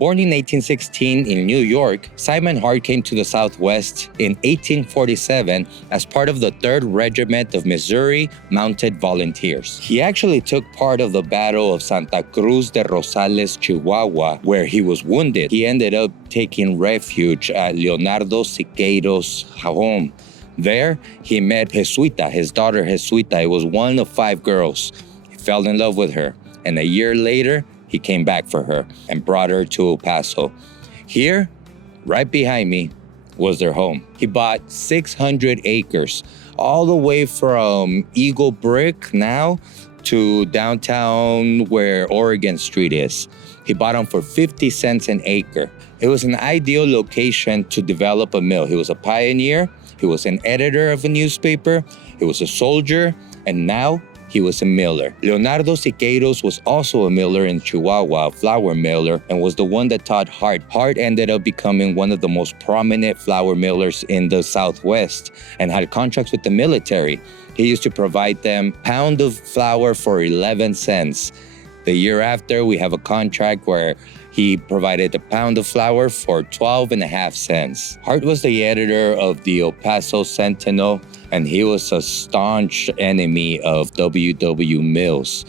Born in 1816 in New York, Simeon Hart came to the Southwest in 1847 as part of the 3rd Regiment of Missouri Mounted Volunteers. He actually took part of the Battle of Santa Cruz de Rosales, Chihuahua, where he was wounded. He ended up taking refuge at Leonardo Siqueiros' home. There, he met Jesuita, his daughter Jesuita. It was one of 5 girls. He fell in love with her, and a year later, he came back for her and brought her to El Paso. Here, right behind me, was their home. He bought 600 acres, all the way from Eagle Brick now to downtown where Oregon Street is. He bought them for 50 cents an acre. It was an ideal location to develop a mill. He was a pioneer, he was an editor of a newspaper, he was a soldier, and now he was a miller. Leonardo Siqueiros was also a miller in Chihuahua, a flour miller, and was the one that taught Hart. Hart ended up becoming one of the most prominent flour millers in the Southwest and had contracts with the military. He used to provide them a pound of flour for 11 cents. The year after, we have a contract where he provided a pound of flour for 12.5 cents. Hart was the editor of the El Paso Sentinel, and he was a staunch enemy of W.W. Mills.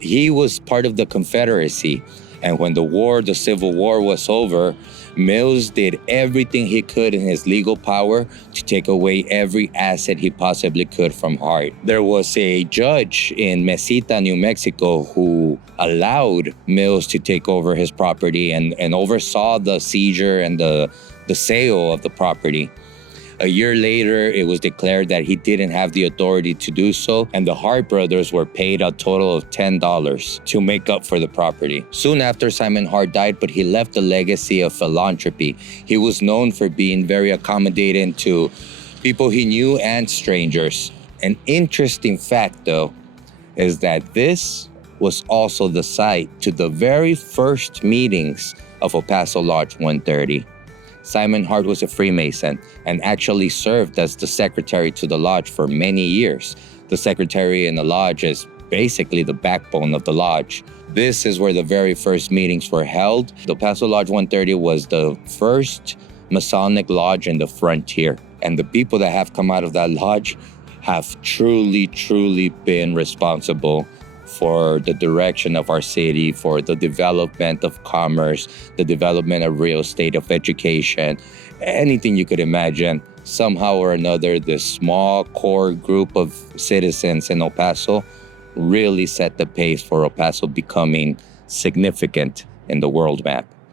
He was part of the Confederacy, and when the Civil War was over, Mills did everything he could in his legal power to take away every asset he possibly could from Hart. There was a judge in Mesita, New Mexico, who allowed Mills to take over his property and oversaw the seizure and the sale of the property. A year later, it was declared that he didn't have the authority to do so, and the Hart brothers were paid a total of $10 to make up for the property. Soon after, Simeon Hart died, but he left a legacy of philanthropy. He was known for being very accommodating to people he knew and strangers. An interesting fact, though, is that this was also the site to the very first meetings of El Paso Lodge 130. Simeon Hart was a Freemason and actually served as the secretary to the lodge for many years. The secretary in the lodge is basically the backbone of the lodge. This is where the very first meetings were held. The Paso Lodge 130 was the first Masonic lodge in the frontier. And the people that have come out of that lodge have truly, truly been responsible for the direction of our city, for the development of commerce, the development of real estate, of education, anything you could imagine. Somehow or another, this small core group of citizens in El Paso really set the pace for El Paso becoming significant in the world map.